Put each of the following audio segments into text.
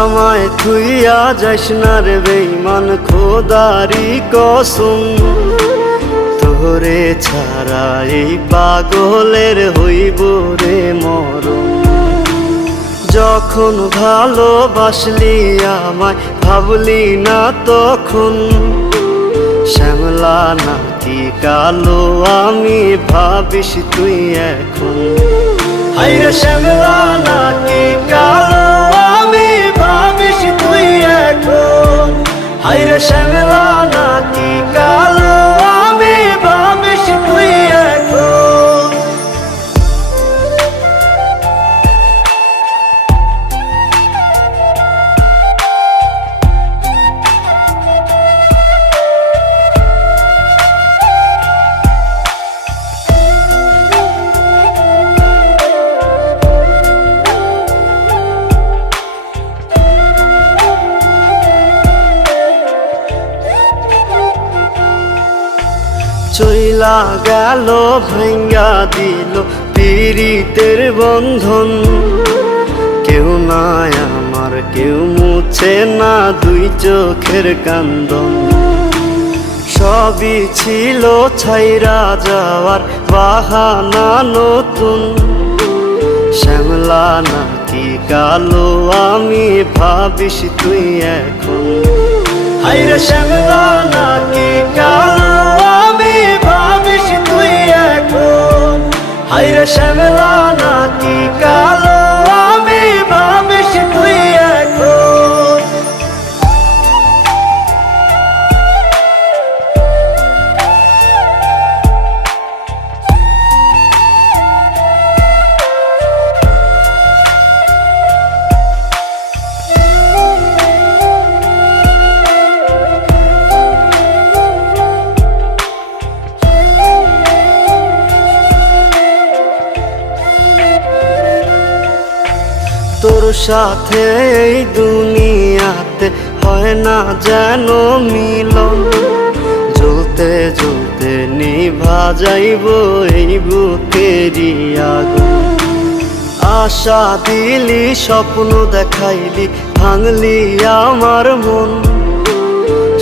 আমায় থুইয়া যাস না রে বেঈমান, খোদারি কসম। তোরে ছাড়া এই পাগলের হইব রে মরণ। যখন ভালোবাসলি আমায় ভাবলি না তখন, শ্যামলা নাকি কালো আমি ভাবিস তুই এখন। হায়রে শ্যামলা নাকি কালো আমি ভাবিস তুই এখন। হায়রে শ্যামলা নাকি কালো আমি ভাবিস তুই এখন। চইলা গেল ভাঙ্গা দিল পীড়িতের বন্ধন। কেউ নাই আমার, কেউ মুছে না দুই চোখের কান্দন। সবই ছিল ছাইরা যাওয়ার বাহানা নতুন। শ্যামলা নাকি কালো আমি ভাবিস তুই এখন। হায়রে শ্যামলা নাকি কালো আমি ভাবিস তুই এখন। হায়রে শ্যামলা নাকি কালো আমি ভাবিস তুই এখন। তোর সাথে এই দুনিয়াতে হয় না যেন মিলন। জ্বলতে জ্বলতে নিভা যাইব এই বুকেরই আগুন। আশা দিলি, স্বপ্ন দেখাইলি, ভাঙলি আমার মন।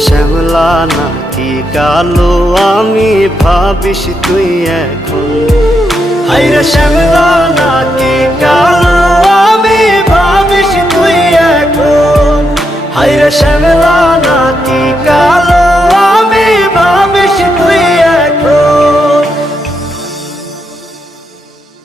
শ্যামলা নাকি কালো আমি ভাবিস তুই এখন। হায়রে শ্যামলা নাকি